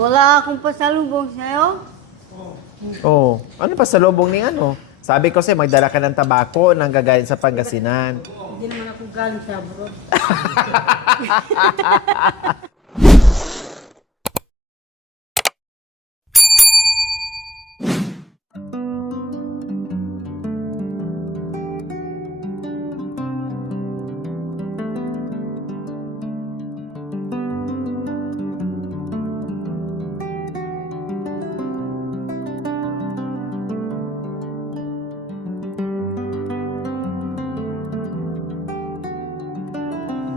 Wala akong pasalubong sa'yo. Oh, ano pa sa lobong ni ano? Sabi ko sa'yo, magdala ka ng tabako nang gagaling sa Pangasinan. Hindi naman ako galing sa abroad.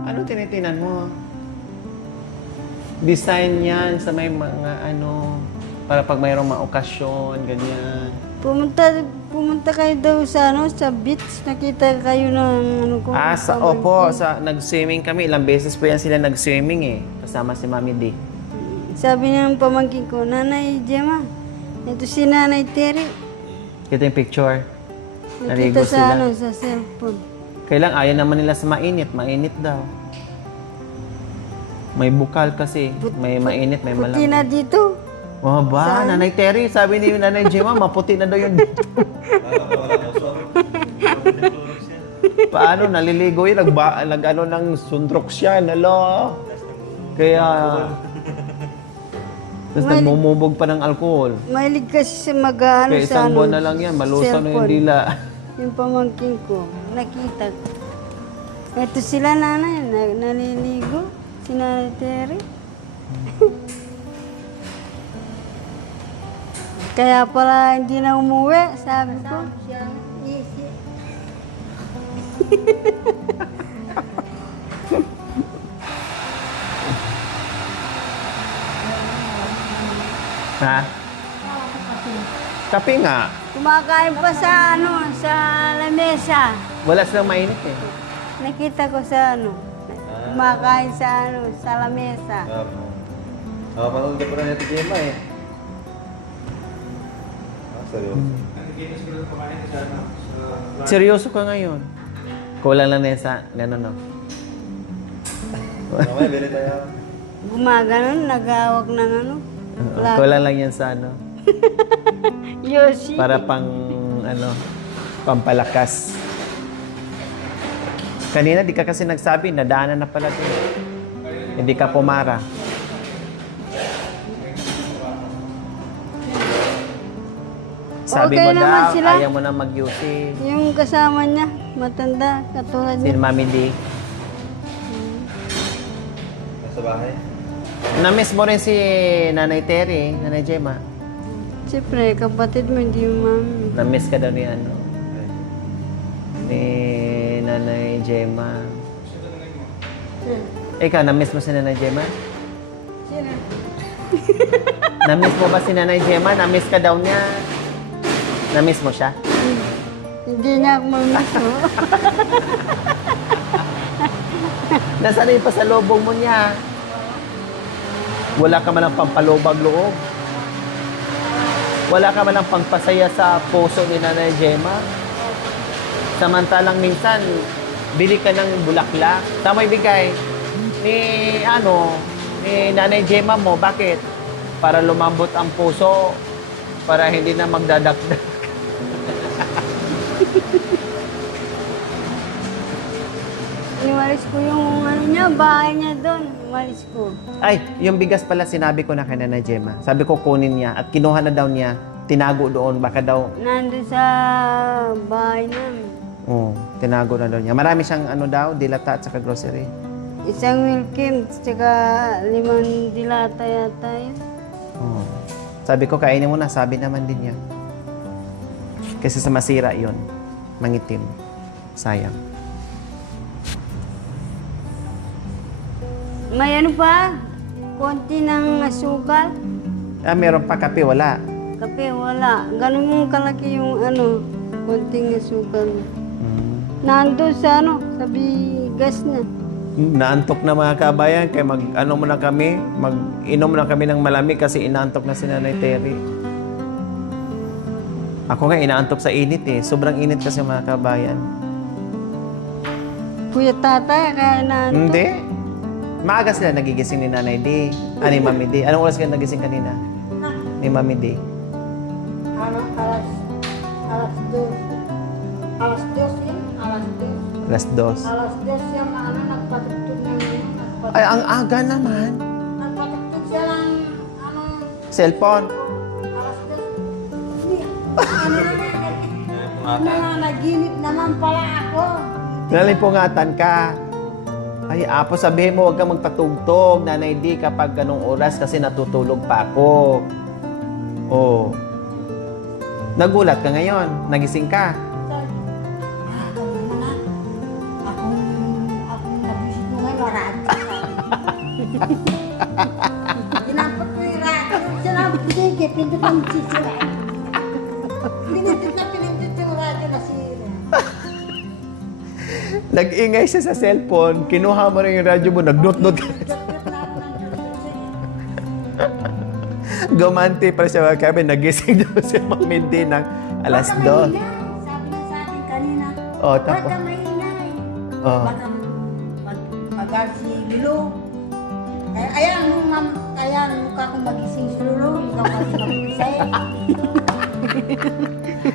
Ano tinitinan mo? Design yan sa may mga ano, para pag mayroong mga okasyon, ganyan. Pumunta kayo daw sa sa beach. Nakita kayo ng ano ko. Opo, nag-swimming kami. Ilang beses po yan sila nag-swimming eh. Kasama si Mami D. Sabi ng pamangkin ko, Nanay Gemma, ito si Nanay Terry. Kita yung picture. Naligo Nakita sa sila. sa cellphone. Kailang ayaw naman nila sa mainit. Mainit daw. May bukal kasi. May mainit, may Puti malamig. na dito. Oh ba, Nanay Terry, sabi ni Nanay Gemma, maputi na daw yung dito. Paano, naliligo yun, nag-ano ng sundrok siya, nalo. Kaya, tapos nagmumubog pa ng alcohol. Mahilig kasi sa mag-ano Kaya sa isang buwan na lang yan, malusaw na yung cellphone. dila. Yung pamangkin ko, nakita ko. Ito sila nanay, naliligo. Si Nanay Terry. Kaya pala hindi na umuwi, sabi ko. Ha? Kape nga. Kumakain pa sa sa lamesa. Wala silang mainit eh. Nakita ko sa kumakain sa sa lamesa. Manood ka pa na natin Gemma eh. Seryoso. Seryoso ka ngayon. Kulang lang nesa, gano'n no? Mamaya, bili tayo. Gumaganon, nag-awak ng plato. Kulang lang yan sa ano. Yoshi. Para pang, pampalakas. Kanina, di ka kasi nagsabi, nadaanan na pala din. Hindi ka pumara. Sabi Okay mo naman daw, sila. ayaw mo na mag-UC. Yung kasama niya, matanda, katulad Si niya. Mami D. Nasa bahay. Na-miss mo rin si Nanay Terry, Nanay Gemma. Siyempre, kapatid mo, hindi mo mami. Na-miss ka daw ni ni Nanay Gemma. Ikaw, na-miss mo si Nanay Gemma? Sino? Na-miss mo ba si Nanay Gemma? Na-miss ka daw niya. Na-miss mo siya? Hindi niya ako mamiss mo. Nasaan yung pasalubong mo niya? Wala ka man ang pampalubag loob. Wala ka man ang pangpasaya sa puso ni Nanay Gemma. Samantalang minsan, bili ka ng bulaklak. Tama ibigay ni Nanay Gemma mo. Bakit? Para lumambot ang puso. Para hindi na magdadakdak. Iwalis ko yung niya, bahay niya doon. Iwalis ko. Ay, yung bigas pala sinabi ko na kay Nanay Gemma. Sabi ko kunin niya at kinuha na daw niya. Tinago doon. Baka daw, Nandun sa bahay namin. tinago na daw niya. Marami siyang dilata at saka grocery. Isang Wilkins, tsaka 5 dilata yata yun. Oh. Sabi ko, kainin mo na. Sabi naman din niya. Kasi sa masira yon, mangitim. Sayang. May pa, konti ng asukal. Meron pa kape, wala. Kape, wala. Ganun mo kalaki yung konting asukal. Nandun sa sa bigas na. Naantok na mga kabayan, kaya mag-inom muna kami ng malamig kasi inaantok na si Nanay Terry. Ako nga, inaantok sa init eh. Sobrang init kasi mga kabayan. Kuya tatay, kaya nandun. Hindi. Maaga sila nagigising ni Nanay D. Ni Mami D. Anong oras ka nagising kanina? Ni Mami D. Alas 2. Alas 2 yan? Alas 2. Alas 2 yan, nagpatugtog ng Ay, ang aga naman. nagpatugtog siya ng Cellphone. alas 2. Naginip naman pala ako. Nalimpungatan ka. Ay, Apo, sabihin mo, huwag kang magpatugtog, Nanay D, kapag ganong oras kasi natutulog pa ako. Oh. Nagulat ka ngayon. Nagising ka. Kanina na. Akong nabisip mo ngayon, radyo. Ginampot ko yung radyo. Sinabi, sige, pindot ang sisira. Pinindot yung radyo na sira. Nag-ingay siya sa cellphone, kinuha mo rin yung radyo mo, nag-note-note ka. Gumante pa siya mga kami, nagising daw si Mami D ng alas 2. Sabi niya sa akin kanina, Oh, huwag tapos? ka maingay. Oh. Baka mag-agal si Lilo. Ayan, ma'am, ayan, mukha kong magising si Lilo. Ikaw kasi mag-isay.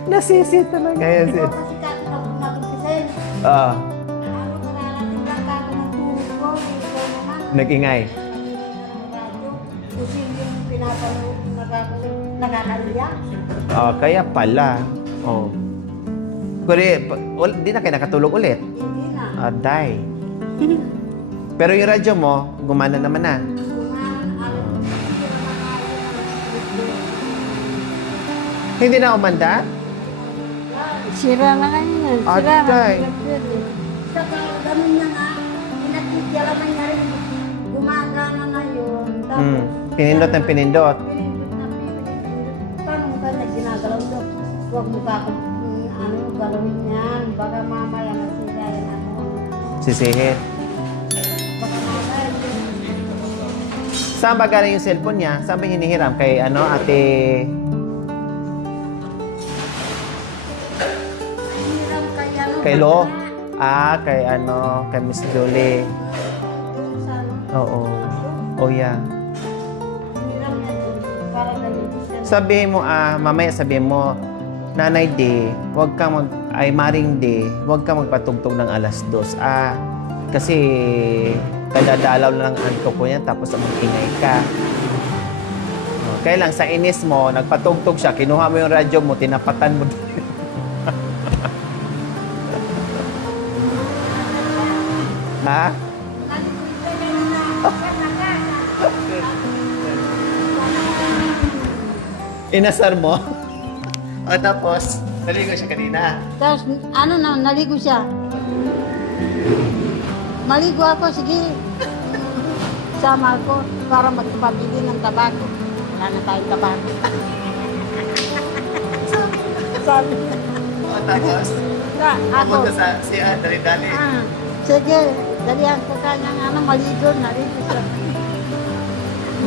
Nasisi talaga yan siya. Ikaw kasi mag-isay. Ah, Ano, kararating lang ako ng tulog ko. Ikaw naman. nag-ingay. Kasi yung pinapanood, nakakaliyak. Ah, kaya pala. Oh. Kuri, di na kayo nakatulog ulit. Hindi na. Aday. Pero yung radyo mo, gumana naman na. Hindi na umanda? Sira na kayo yan. Sira na. Atay. Saka ganun na nga, pinagkikialaman na rin. Gumagana na yun. Tapos, Pinindot ng pinindot. pinindot na pinindot. Paano ka na ginagalaw doon? Huwag mo ka akong galawin yan. Baka mamaya masira yan ako. Sisihin. Baka mamaya. Saan ba galing yung cellphone niya? Saan ba hinihiram? Kay ate... Hiram kay Kay Lo? Kay kay Miss Jolie. Doon sa Oo. Oh, yeah. hiram niya doon. Para gamitin siya. Sabihin mo, mamaya sabihin mo, Nanay D, Maring D, huwag ka magpatugtog ng alas 2. Kasi kadadalaw lang ang anto ko yan, tapos mag-ingay ka. Kaya lang, sa inis mo, nagpatugtog siya, kinuha mo yung radyo mo, tinapatan mo. Ha? Inasar mo? O tapos, naligo siya kanina. Tapos, naligo siya. Maligo ako, sige. Sama ko para magpapili ng tabako. Wala na tayong tabako. Sabi niya. O tapos, Ako. pumunta sa siya, dali-dali. Sige, dalihan ko kanyang maligo. Naligo siya.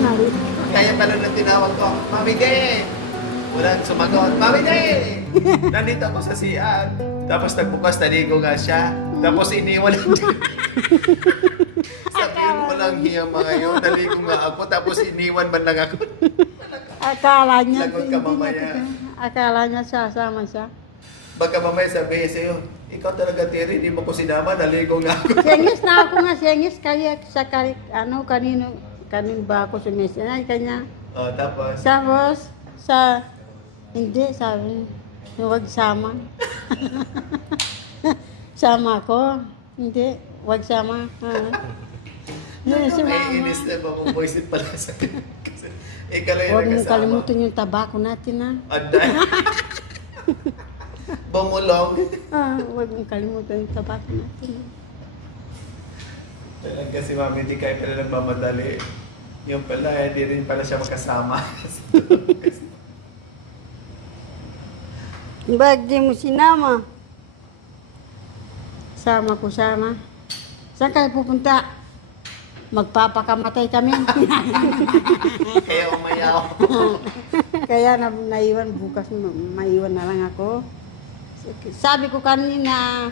Naligo. Kaya pala nang tinawag ko, Mami Day! Walang sumagot, Mami Day! Nandito ako sa CR. Tapos nagbukas, naligo nga siya. Tapos iniwan lang dyan. Sabihin mo lang hiya mga yun, naligo nga ako. Tapos iniwan man lang ako. Akala niya, Lagot ka mamaya. Akala niya sasama siya. Baka mamaya sabihin sa'yo, ikaw talaga, Terry, di mo ko sinama, naligo nga ako. Siyengis na ako nga, siyengis. Kaya sa kanino ba ako sumisin? Ay, kanya. O, tapos, Tapos, hindi, sabi, huwag sama. Sama ko. Hindi, huwag sama. may inis na mabubuisit pala sa'yo. Kasi ikaw lang yung Huwag mo nakasama. kalimutan yung tabako natin, ha? Aday. Bumulong. Huwag mo kalimutan yung tabako natin. Talaga si Mami, di kayo pala nagmamadali. Yung pala, di rin pala siya makasama. Bakit di mo sinama? Sama ko sana. Saan kayo pupunta? Magpapakamatay kami. Kaya umayaw. Kaya naiwan bukas, maiwan na lang ako. Sabi ko kanina,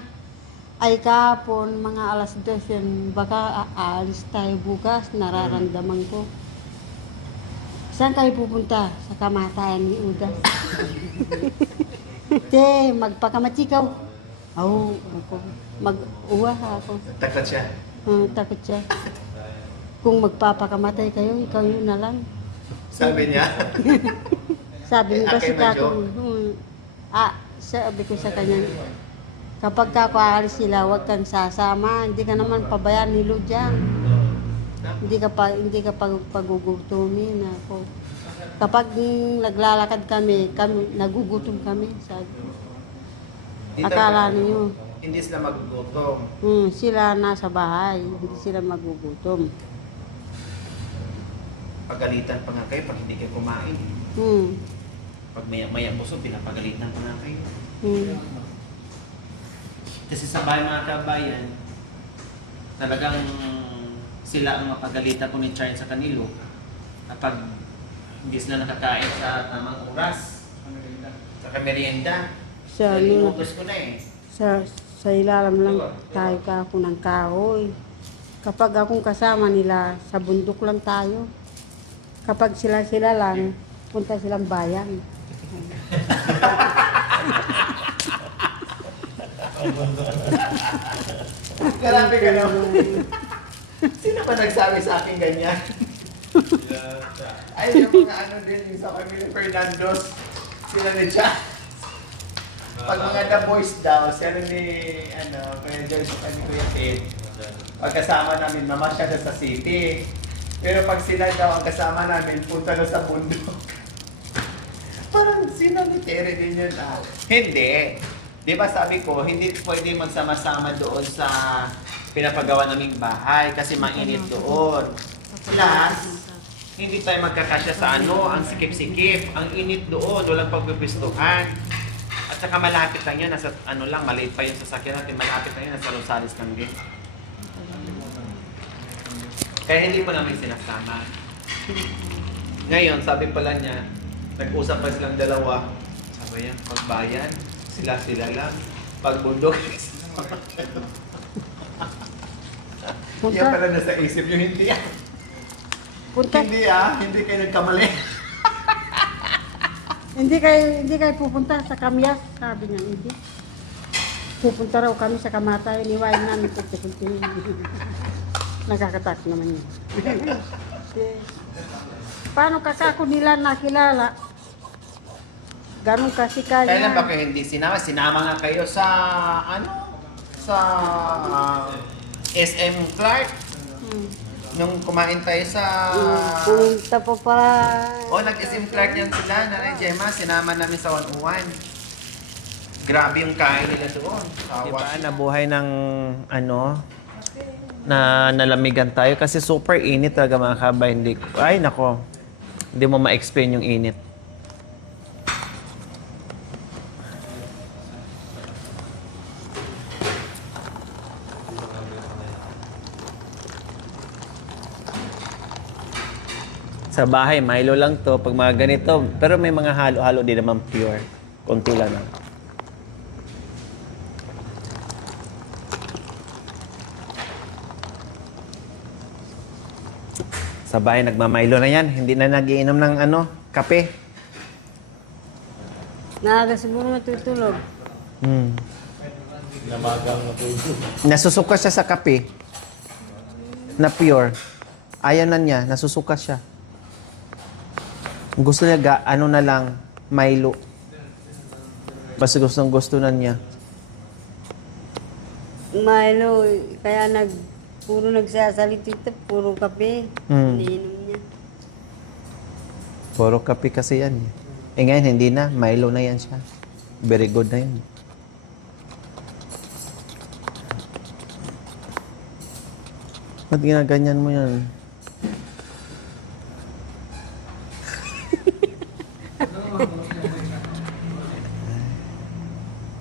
Ay kahapon, mga alas 2 yan, baka aalis tayo bukas, nararamdaman ko. Saan kayo pupunta? Sa kamatayan ni Udas. Te, magpakamatikaw. Oo, mag-uwa ako. Takot siya. Takot siya. Kung magpapakamatay kayo, ikaw yun na lang. Sabi niya. Sabi mo kasi Kay Madjo? sabi ko sa kanya, kapag ako aalis sila, huwag kang sasama. Hindi ka naman pabayaan ni Lou dyan. Hindi ka pagugutumin ako. Kapag naglalakad kami, nagugutom kami. Sabi ko. Akala niyo. Hindi sila magugutom. Sila nasa bahay, hindi sila magugutom. Pagalitan pa nga kayo pag hindi kayo kumain. Pag maya busog, pinapagalitan pa nga kayo. Kasi sa bahay mga kabayan, talagang sila ang mapagalitan ko ni Charles sa kanilo kapag hindi sila nakakain sa tamang oras. Sa merienda. Sa ano, Inutos ko na eh. sa ilalim lang tayo ka ako ng kahoy. Kapag akong kasama nila, sa bundok lang tayo. Kapag sila lang, punta silang bayan. Grabe ka naman. Sino ba nagsabi sa akin ganyan? Ay, yung mga ano din, yung sa Camilo Fernandos, sila ni Cha. Pag mga The Boys daw, sila ni, Kuya George, ni Kuya Ted, pagkasama namin, mamasyada sa city. Pero pag sila daw ang kasama namin, punta na sa bundok. Parang sino ni Terry din yun Hindi. Di ba sabi ko, hindi pwede magsama-sama doon sa pinapagawa naming bahay kasi mainit doon. Plus, hindi tayo magkakasya sa ang sikip-sikip. Ang init doon, walang pagpipistuhan. At saka malapit lang yan, nasa lang, maliit pa yung sasakyan natin, malapit lang yan, nasa Rosales lang din. Kaya hindi po namin sinasama. Ngayon, sabi pala niya, nag-usap pa silang dalawa. Sabi yan, pagbayan, sila lang. Pagbundok, yan pala nasa isip yung hindi Punta. Hindi kayo nagkamali. Hindi kayo pupunta sa Kamyas, sabi niya, hindi. Pupunta raw kami sa kamatayan, iwain namin pupunta. Nakakatak naman yun. Paano kakako nila nakilala? Ganun kasi kanya. Kailan ba kayo hindi sinama? Sinama nga kayo sa, sa SM Clark. Nung kumain tayo sa... Pumunta pa para... nag-SM Clark yan sila, Nanay Gemma. Sinama namin sa 101. Grabe yung kain nila doon. Diba, nabuhay ng na nalamigan tayo kasi super init talaga mga kabay. Hindi mo ma-explain yung init. Sa bahay, Milo lang to pag mga ganito. Pero may mga halo-halo din naman pure. Konti lang na. Sa bahay, nagmamilo na yan. Hindi na nagiinom ng kape. Naaga siguro natutulog. Namagang natulog. Nasusuka siya sa kape. Na pure. Ayaw na niya. Nasusuka siya. Gusto niya na lang, Milo. Basta gusto na niya. Milo, kaya puro nagsasalita ito, puro kape. Iniinom niya. Puro kape kasi yan. Ngayon, hindi na. Milo na yan siya. Very good na yun. Ba't ginaganyan mo yan?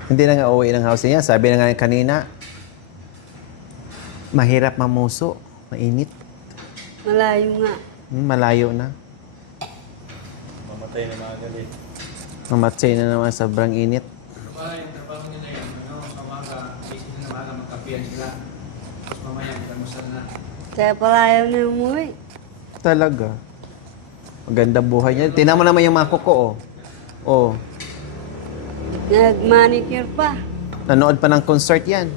Hindi na nga uwi ng house niya. Sabi na nga kanina, mahirap mamuso. Mainit. Malayo nga. Malayo na. Mamatay na mga galit. Mamatay na naman sobrang init. Trabaho niya na yun, sa umaga, gising na umaga, Kaya pala ayaw na umuwi. Talaga. Maganda buhay niya. Tingnan mo naman yung mga kuko, oh. Oh. Nag-manicure pa. Nanood pa ng concert yan.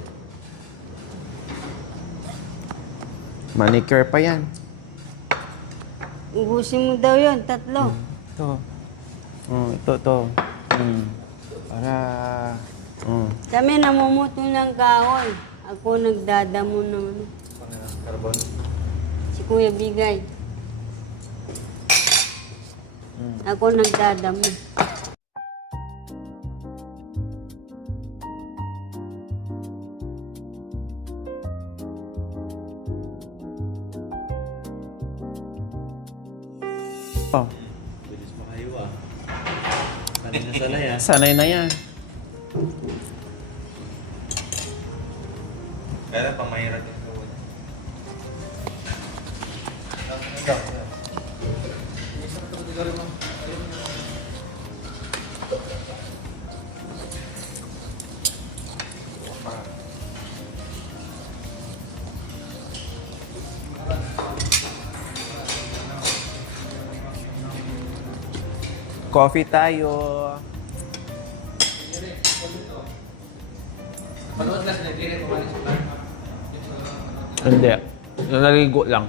Manicure pa yan. Ubusin mo daw yun, 3. Ito. Oh, ito. Para... Kami namumuto ng kahoy. Ako nagdadamo ng ano. Carbon. Si Kuya Bigay. Ako nagdadamo. Oh, Bilis mo kayo ah. Sanay na sanay ah. sanay na yan. Kaya pang mahirap yung gawin. Coffee tayo. Hindi. Naligo lang.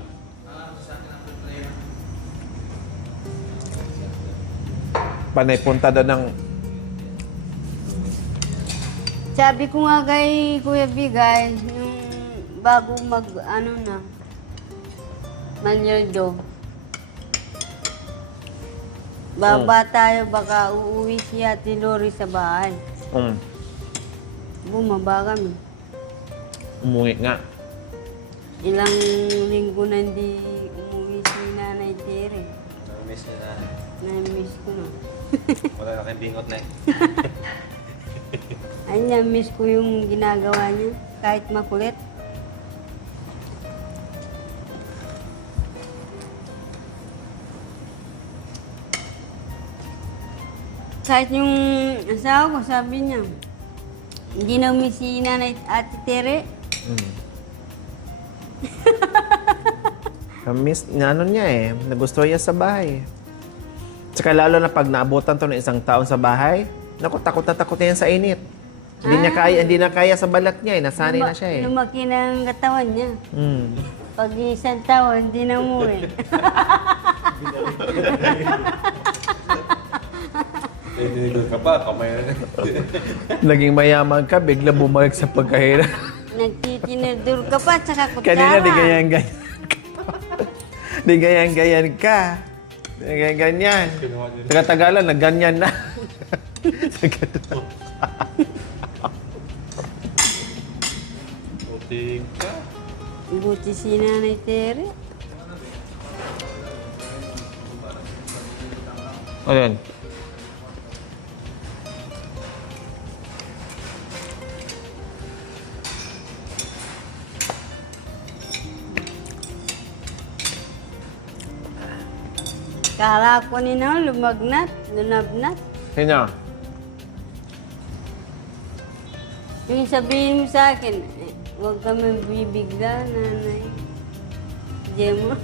Panay punta doon ng... Sabi ko nga kay Kuya Bigay, yung bago Malyardo. Baba tayo, baka uuwi si Ate Lori sa bahay. Bumaba kami. Umuwi nga. Ilang linggo na hindi umuwi si Nanay Tere. Namiss niya na. Na-miss ko na. Wala na kayong bingot na eh. Ay, na-miss ko yung ginagawa niya. Kahit makulit. Kahit yung asawa ko, sabi niya, hindi na umiss si Nanay Ate Tere. Miss, ano niya eh. Nagustuhan niya sa bahay. Tsaka lalo na pag naabutan to ng isang taon sa bahay, naku, takot na takot na yan sa init. Hindi na kaya sa balat niya eh. Nasanay na siya eh. Lumaki ng katawan niya. Mm. Pag isang taon, hindi na umuwi. Eh, dinigil ka pa, kamay na. Naging mayaman ka, bigla bumalik sa pagkahirap. Nagtitinador ka pa, tsaka kutsara. Kanina, di ganyan-ganyan ka. Di ganyan-ganyan ka. Di ganyan-ganyan. Taga-tagalan, nagganyan na. Puting ka. Buti si Nanay Tere. Ayan. Kala ko nina, lumagnat, lunabnat. Sino? Yung sabihin mo sa akin, huwag kami bibigla, Nanay. Jemo.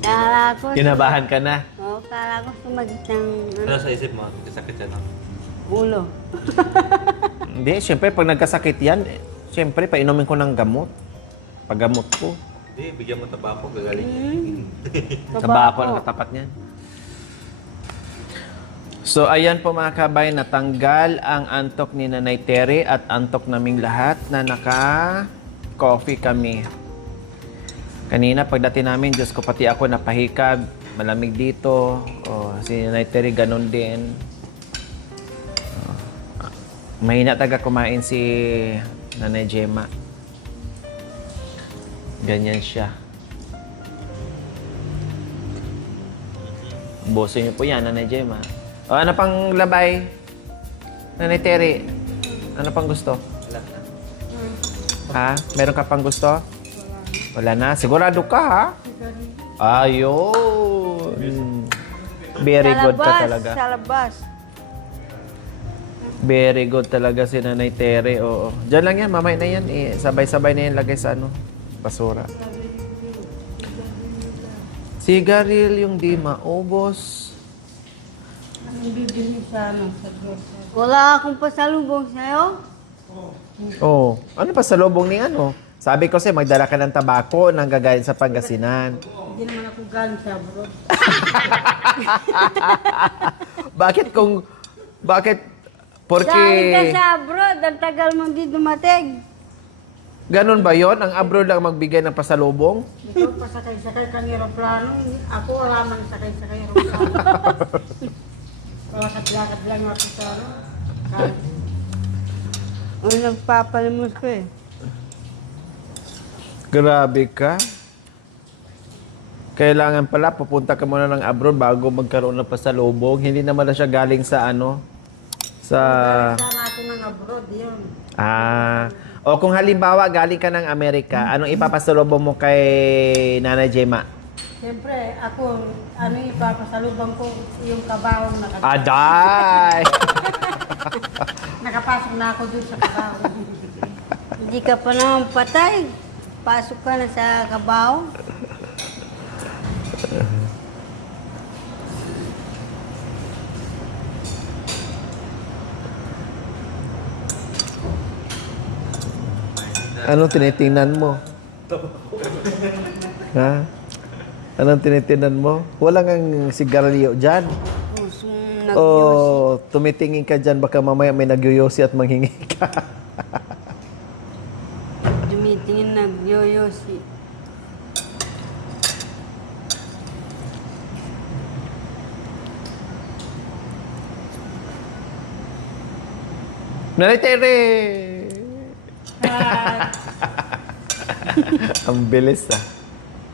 Kala ko... Kinabahan ka na. Oo, kala ko sumagit ng Ano sa isip mo? Kasakit yan ah. ulo. Hindi, siyempre pag nagkasakit yan, siyempre painumin ko ng gamot. Paggamot ko. Hindi, bigyan mo tabako, gagaling yan. Tabako ang katapat niyan. So, ayan po mga kabay, natanggal ang antok ni Nanay Tere at antok naming lahat na naka-coffee kami. Kanina, pagdating namin, Diyos ko, pati ako napahikab, malamig dito. O, si Nanay Tere, ganun din. Mahina taga kumain si Nanay Gemma. Ganyan siya. Bosin niyo po yan, Nanay Gemma. O, ano pang labay? Nanay Tere, ano pang gusto? Wala na. Ha? Meron ka pang gusto? Wala na. Sigurado ka, ha? Ayun. Very good ka talaga. Sa labas. Very good talaga si Nanay Tere, oo. Diyan lang yan, mamay na yan. Sabay-sabay na yan lagay sa ano, basura. Sigaril yung di maubos. Anong bibili sa ano? Sa grocery? Wala akong pasalubong sa'yo. Oh, ano pa sa lobong ni ano? Sabi ko sa'yo, magdala ka ng tabako nang gagaling sa Pangasinan. Hindi naman ako galing sa abroad. Bakit? Porque, Galing ka sa abroad, ang tagal mong di dumating. ganun ba yon? Ang abroad lang magbigay ng pasalubong? Ikaw pasakay-sakay ka ng aeroplano. Ako wala man sakay-sakay aeroplano. Lakad-lakad lang ako sa ano. Ang nagpapalimos ko eh. Grabe ka. Kailangan pala, pupunta ka muna ng abroad bago magkaroon ng pasalubong. Hindi naman na siya galing sa ano? Sa... Sana ako ng abroad, yun. O kung halimbawa galing ka ng Amerika, anong ipapasalubong mo kay Nanay Gemma? Siyempre, ako, ano yung ipapasalubang ko, yung kabahong Aday! nakapasok na ako dun sa kabahong. Hindi ka pa naman patay. Pasok ka na sa kabahong. Anong tinitingnan mo? Ha? Anong tinitingnan mo? Wala ngang sigarilyo dyan. O tumitingin ka dyan, baka mamaya may nagyoyosi at manghingi ka. Dumitingin nagyoyosi. Nanay Tere! Hi! Ang bilis ah.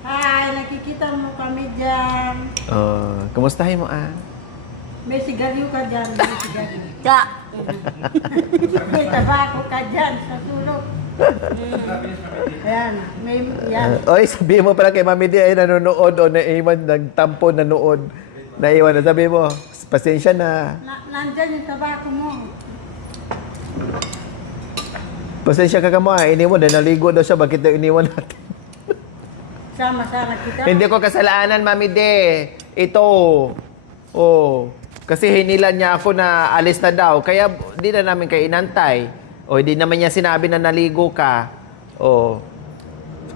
Hi! Nakikita mo kami dyan. Kumustahin mo ah? May sigarilyo ka dyan. May sigarilyo. Ka! May tabako ka dyan sa sulok. Ayan. May, yan. Oy, sabihin mo pala kay Mami Di ay nanonood o naiwan, nagtampo, nanood. Naiwan na. Sabi mo, pasensya na. Nandyan yung tabako mo. Pasensya ka ka mo ah. Iniwan dahil naligo daw siya. Bakit daw iniwan natin? Sama-sama kita. Hindi ko kasalanan, Mami De. Ito. Oh. Kasi hinilan niya ako na alis na daw. Kaya di na namin kayo inantay. O hindi naman niya sinabi na naligo ka. Oh.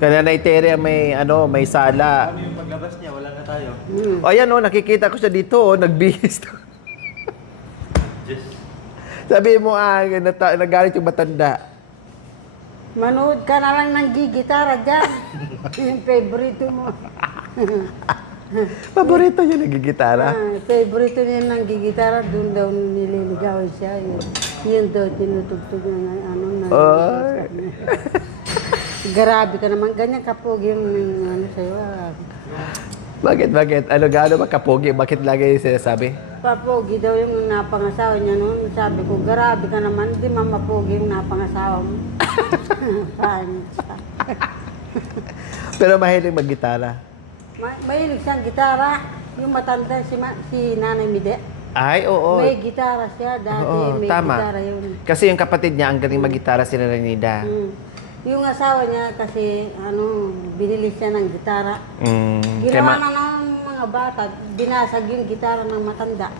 Kaya Nanay Tere may may sala. Ano yung paglabas niya? Wala na tayo. O ayan oh, nakikita ko siya dito oh, nagbihis. Just... Sabi mo nagalit yung matanda. Manood ka na lang ng gigitara dyan. Yung favorito mo. Paborito niya nagigitara. Favorito niya ng gigitara, doon daw nililigawan siya. Yun daw tinutugtog na Grabe ka naman, ganyan kapog yung sa'yo. Bakit? Ano gaano ba kapogi? Bakit lagi sinasabi? Papogi daw yung napangasawa niya noon. Sabi ko, grabe ka naman, di mamapogi yung napangasawa mo. Pero mahilig maggitara. Mahilig siyang gitara. Yung matanda si Nanay Mide. Ay, oo. May gitara siya dati. Oo, may tama. gitara yun. Kasi yung kapatid niya, ang galing maggitara si Nanida. Yung asawa niya kasi, binili siya ng gitara. Ginawa na ng mga bata, binasag yung gitara ng matanda.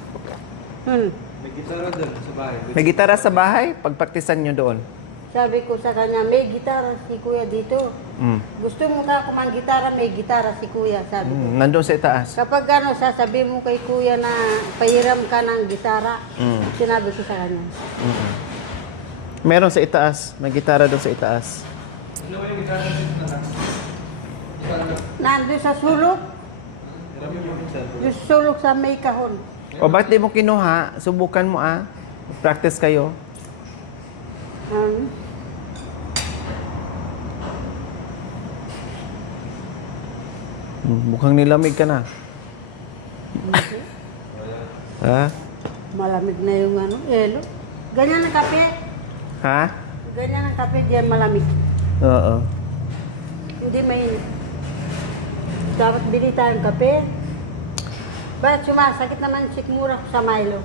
May gitara doon sa bahay. May gitara sa bahay? Pagpraktisan niyo doon. Sabi ko sa kanya, may gitara si kuya dito. Gusto mo ka kumang gitara, may gitara si kuya, sabi ko. Nandun sa itaas. Kapag sasabi mo kay kuya na pahiram ka ng gitara, sinabi ko sa kanya. Meron sa itaas. May gitara doon sa itaas. Nandun sa sulok. Yung sulok sa may kahon. O bakit di mo kinuha? Subukan mo Practice kayo. Mukhang nilamig ka na. Ha? Malamig na yung elo. Ganyan ang kape. Ha? Ganyan ang kape, diyan malamig. Oo. Hindi mainit. Dapat bili tayong kape. Bakit sumasakit naman sikmura ko sa Milo?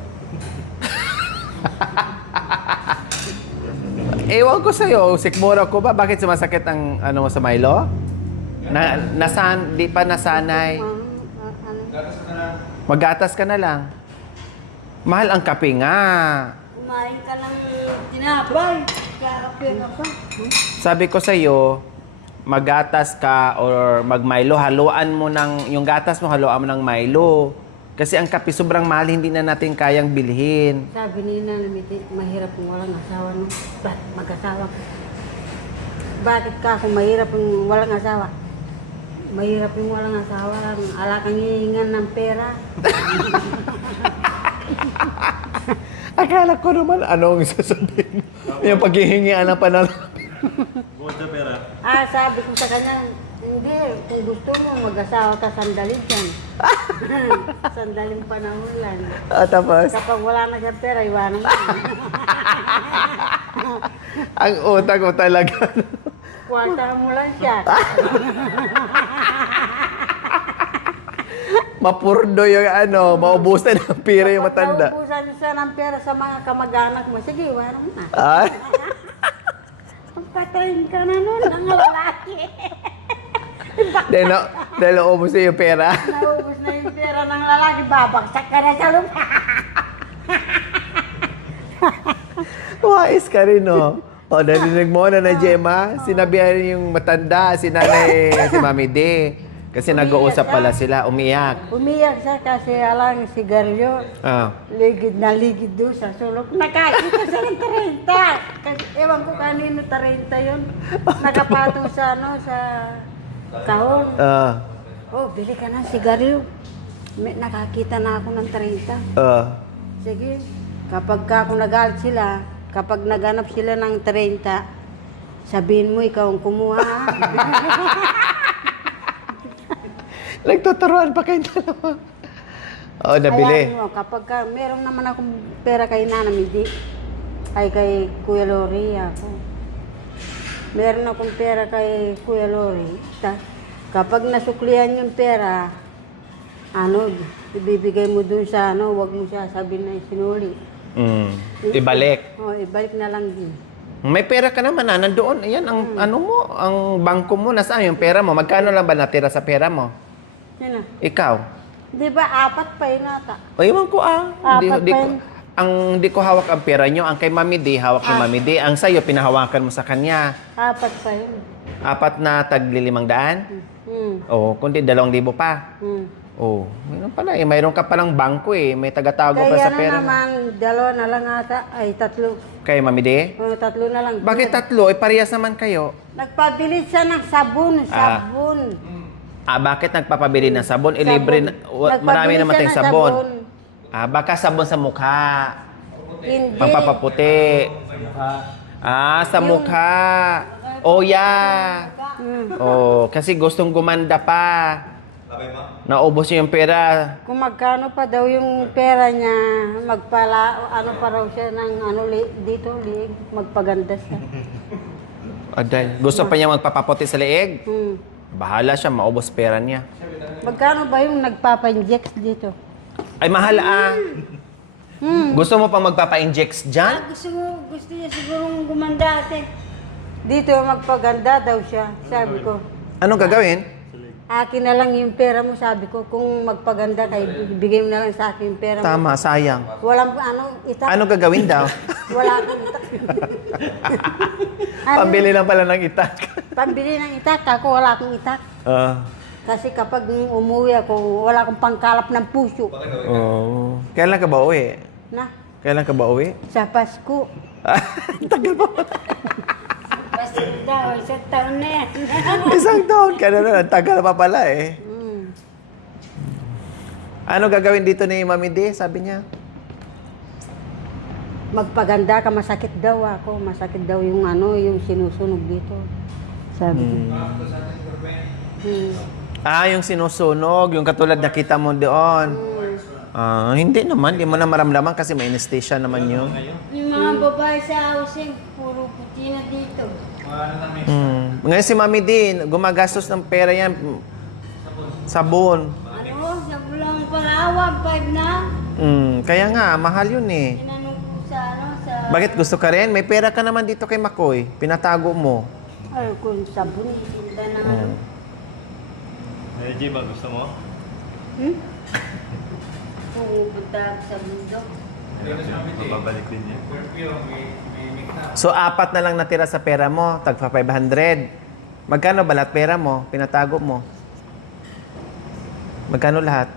Ewan ko sa'yo, sikmura ko ba? Bakit sumasakit ang ano mo sa Milo? Di pa nasanay. Ano? Magatas ka na lang. Mahal ang kape nga. Kumain ka ng tinapay. Kakape ka pa. Sabi ko sa'yo, magatas ka or mag-Milo, haluan mo yung gatas mo, haluan mo ng Milo. Kasi ang kape sobrang mahal, hindi na natin kayang bilhin. Sabi ni Nanamiti, mahirap kung walang asawa. No? Ba't mag-asawa ka? Bakit ka kung mahirap kung walang asawa? Mahirap yung walang asawa. Ala kang hihingan ng pera. Akala ko naman, anong sasabihin? Yung paghihingian ng panalo. Bukod sa pera. Sabi ko sa kanya, hindi, kung gusto mo mag-asawa ka, sandali dyan. Sandaling panahon lang. Tapos, Kapag wala na siya pera, iwanan mo. ang utak ko talaga. Kwarta mo lang siya. Mapurdo yung maubusan ng pira yung Kapag matanda. naubusan siya ng pera sa mga kamag-anak mo, sige, iwanan mo na. Ay, Patayin ka na nun, ang lalaki. dahil naubos na yung pera. Naubos na yung pera ng lalaki, babagsak ka na sa lupa. Wais ka rin, no? O, narinig mo na Gemma, sinabihan yung matanda, si nanay, si Mami D. Kasi nag-uusap pala sila, umiyak. Umiyak siya kasi alang sigarilyo. Ah. Ligid na ligid doon sa sulok. Nakakita siya ng 30. Kasi ewan ko kanino 30 yun. Nakapato sa sa kahon. Oh, bili ka ng sigarilyo. Nakakita na ako ng 30. Sige, kapag ako nagalit sila, kapag naganap sila ng 30, sabihin mo ikaw ang kumuha. Ha? Nagtuturuan pa kayo dalawa. Oo, nabili. Ayan mo, kapag meron naman akong pera kay Nanamidi, ay kay Kuya Lori ako. Meron akong pera kay Kuya Lori. Kapag nasuklihan yung pera, ibibigay mo dun sa wag mo siya sabihin na sinuli. Ibalik. Ibalik na lang din. May pera ka naman nandoon. Ayan, ang ang bangko mo, nasaan yung pera mo? Magkano lang ba natira sa pera mo? Sino? Ikaw? Di ba, 4 pa yun ata? O, iwan ko Apat pa yun. Di ko hawak ang pera nyo. Ang kay Mami D, hawak ni Mami D. Ang sa'yo, pinahawakan mo sa kanya. 4 pa yun. 4 na tagli 500? Oo, kundi 2,000 pa. Oo, mayroon pala eh. Mayroon ka palang bangko eh. May tagatago pa sa pera mo. naman, 2 na lang ata, ay 3. Kay Mami D? 3 na lang. Bakit 3? Eh, parehas naman kayo. Nagpabili siya ng sabon. Bakit nagpapabili ng sabon? Libre na, marami naman tayong sabon. Baka sabon sa mukha. Hindi. Pampapaputi. Sa mukha. Oh, yeah. Oh, kasi gustong gumanda pa. Naubos niya yung pera. Kung magkano pa daw yung pera niya, pa raw siya ng dito, liig, magpaganda siya. Aday. Gusto pa niya magpapaputi sa leeg? Bahala siya, maubos pera niya. Magkano ba yung nagpapa-inject dito? Ay, mahal Gusto mo pang magpapa-inject dyan? Gusto niya sigurong gumanda ate. Dito magpaganda daw siya, sabi ko. Anong gagawin? Akin na lang yung pera mo, sabi ko. Kung magpaganda kayo, bigay mo na lang sa akin yung pera mo. Tama, sayang. Walang itak. Anong gagawin daw? Wala akong itak. Pambili lang pala ng itak. Pambili ng itak. Ako wala akong itak. Kasi kapag umuwi ako, wala akong pangkalap ng puso. Kailan ka ba uwi? Kailan ka ba uwi? Sa Pasko. Tagal pa pala. Pasko daw, 1 taon na yan. 1 taon ka na nun. Tagal pa pala eh. Ano gagawin dito ni Mami D? Sabi niya. Magpaganda ka, masakit daw ako. Masakit daw yung yung sinusunog dito. Sabi ko. Yung sinusunog, yung katulad nakita mo doon. Hindi naman, di mo na maramdaman kasi may anesthesia naman yun. Yung mga babae sa housing, puro puti na dito. Ngayon si Mami D, gumagastos ng pera yan. Sabon. Sa bulang pala, 1.5 na. Kaya nga, mahal yun eh. Tinanong ko sa Bakit gusto ka rin? May pera ka naman dito kay Makoy. Pinatago mo. Ay, kung sabon, tinda na ano. Nanay Gemma, gusto mo? Hmm? Pupunta ako sa bundok. Mababalik din niya. So, 4 na lang natira sa pera mo. Tagpa 500. Magkano ba lahat pera mo? Pinatago mo. Magkano lahat?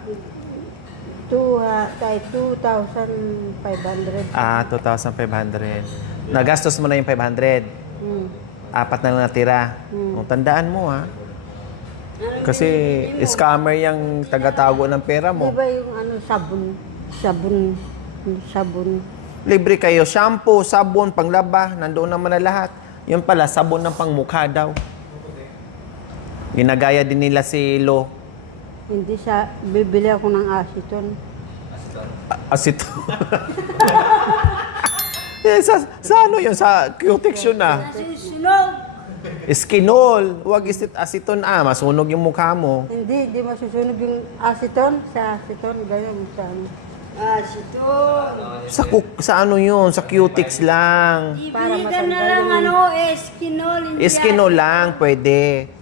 Kahit 2,500. 2,500. Nagastos mo na yung 500. Hmm. 4 na lang natira. O, tandaan mo, ha? Kasi scammer yung tagatago ng pera Di mo. ba yung ano, sabon? Sabon. Libre kayo. Shampoo, sabon, panglaba. Nandoon naman na lahat. Yun pala, sabon ng pangmukha daw. Ginagaya din nila si Lo. Hindi sa, bibili ako ng aceton. Asito. sa ano yun? Sa Cutex yun na. Susunog! Skinol. Huwag aceton. Masunog yung mukha mo. Hindi masusunog yung aceton. Sa aceton, ganyan sa ano. Aceton! Sa ano yun? Sa Cutex lang. Para Ibili ka na lang ano, eskinol. Hindi Skinol lang, pwede.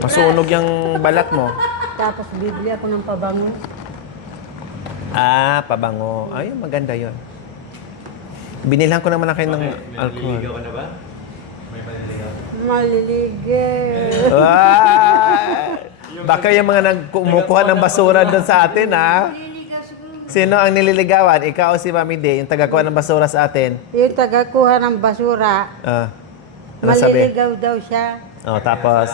Masunog yung balat mo. Tapos bibili ako ng pabango. Pabango. Ayun, maganda yun. Binilhan ko naman na kayo ng alcohol. Maliligaw ka na ba? May maliligaw. Maliligay. Baka yung mga kumukuha ng basura doon sa atin, ha? Sino ang nililigawan? Ikaw o si Mami D, yung tagakuha ng basura sa atin? Yung tagakuha ng basura, Ano sabi? maliligaw daw siya. Tapos,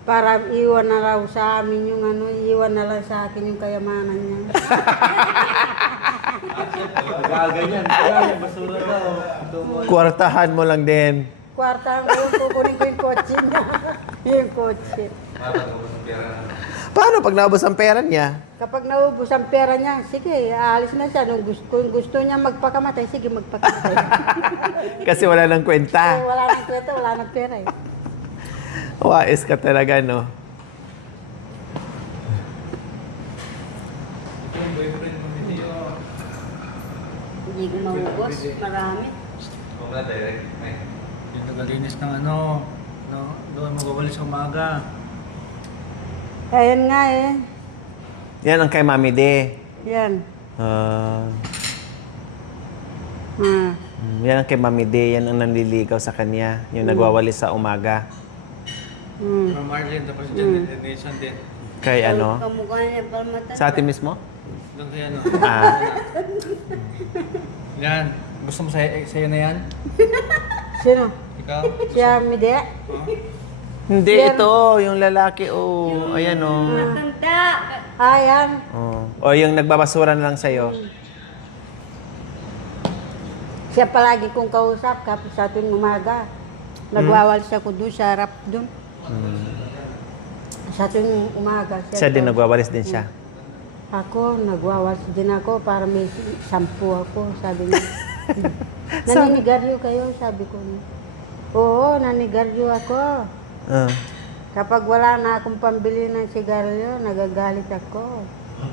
Para iwan na raw sa amin yung ano, iwan na lang sa akin yung kayamanan niya. Gaganyan. Kaya yung basura daw. kwartahan mo lang din. Kwarta ko yung kukunin ko yung kotse niya. Yung kotse. Paano pag naubos ang pera niya? Kapag naubos ang pera niya, sige, aalis na siya. Kung gusto niya magpakamatay, sige, magpakamatay. Kasi wala nang kwenta. Wala nang kwenta, wala nang pera eh. Wais ka talaga, no? Hindi ko maubos, marami. Yung nagalinis ng ano, no, doon magwawalis sa umaga. Ayan nga eh. Yan ang kay Mami D. Yan. Yan ang kay Mami D. Yan ang nanliligaw sa kanya. Yung nagwawalis sa umaga. From Marlene, tapos dyan, Nation din. Kay ano? Kamukha niya pa mata. Sa atin mismo? Doon kaya ano. Yan. Gusto mo sa'yo na yan? Sino? Ikaw? Siya Mide? Hindi, Yan. ito. Yung lalaki, oh. Ayan, oh. Matanda. Ayan. Oh. O yung nagbabasura na lang sa'yo. Siya palagi kong kausap kapag sa ating umaga. Nagwawalis ako doon sa harap doon. Sa ating umaga. Siya din nagwawalis din siya. Ako, nagwawalis din ako para may sampu ako, sabi niya. Naninigaryo kayo, sabi ko. Oo, nanigaryo ako. Kapag wala na akong pambili ng sigarilyo, nagagalit ako.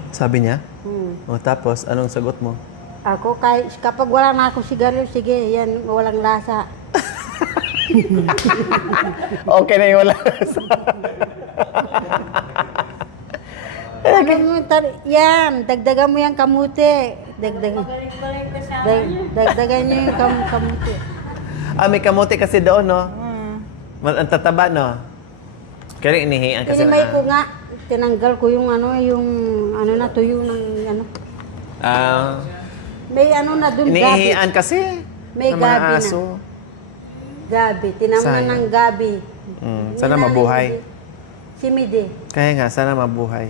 Sabi niya? Hmm. O tapos, anong sagot mo? Ako, kapag wala na akong sigarilyo, sige, yan, walang lasa. Okay na yung wala. Yan, dagdagan mo yung kamuti. Dagdagan. Balik-balik ka sa akin. Dagdagan niyo yung kamuti. May kamote kasi doon, no? Ang tataba, no? Kaya inihian kasi Kasi may ko nga, tinanggal ko yung ano na tuyo ng ano. May ano na dun, gabi. inihian kasi May ng mga gabi na. aso. Gabi, tinaman Sayang. ng gabi. Sana Ni Nanay mabuhay. Midi. Si Midi. Kaya nga, sana mabuhay.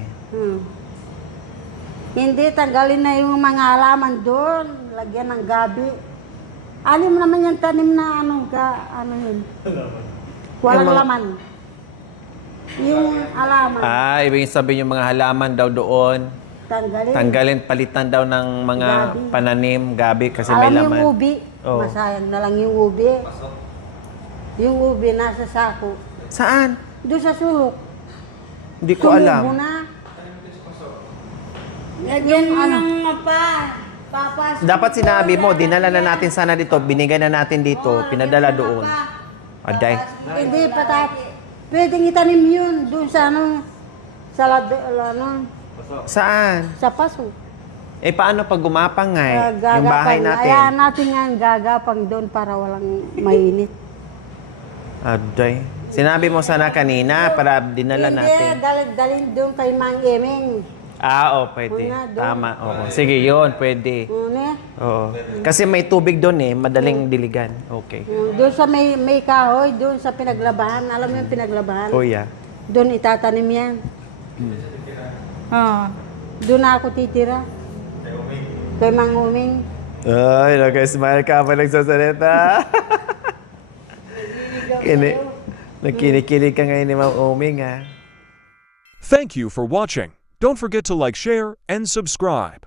Hindi, tanggalin na yung mga halaman doon. Lagyan ng gabi. Alim naman yung tanim na ano yun? Walang Yung mga- laman. Yung halaman. Ibig sabihin yung mga halaman daw doon. Tanggalin. Tanggalin, palitan daw ng mga Gabi. pananim, gabi kasi may Alam yung laman. ubi. Oo. Masayang na lang yung ubi. Yung ubi nasa sako. Saan? Doon sa sulok. Hindi ko Tumubo alam. na. Lagyan mo ano? ng mapa. Papasok Dapat ko, sinabi mo, yan, dinala na yan. natin sana dito, binigay na natin dito, Oo, pinadala lagyan mo doon. pa. Aday. Hindi pa tayo. Pwedeng itanim yun doon sa Saan? sa paso. Eh, paano pag gumapang nga yung bahay natin? Ayaw natin nga gagapang doon para walang mainit. Aday. Sinabi mo sana kanina para dinala natin. Hindi, dalhin doon kay Mang Emeng. Pwede. Una, doon. Tama, oo. Sige, yun, pwede. Una, Oo. Kasi may tubig doon madaling diligan. Okay. doon sa may kahoy, doon sa pinaglabahan. Alam mo yung pinaglabahan? Oh, yeah. Doon itatanim yan. Doon na ako titira. Kay Mang Uming. Ay, naka-smile ka pa nagsasalita. Nakinikilig ka ngayon ni Ma'am Oming, ha? Thank you for watching. Don't forget to like, share, and subscribe.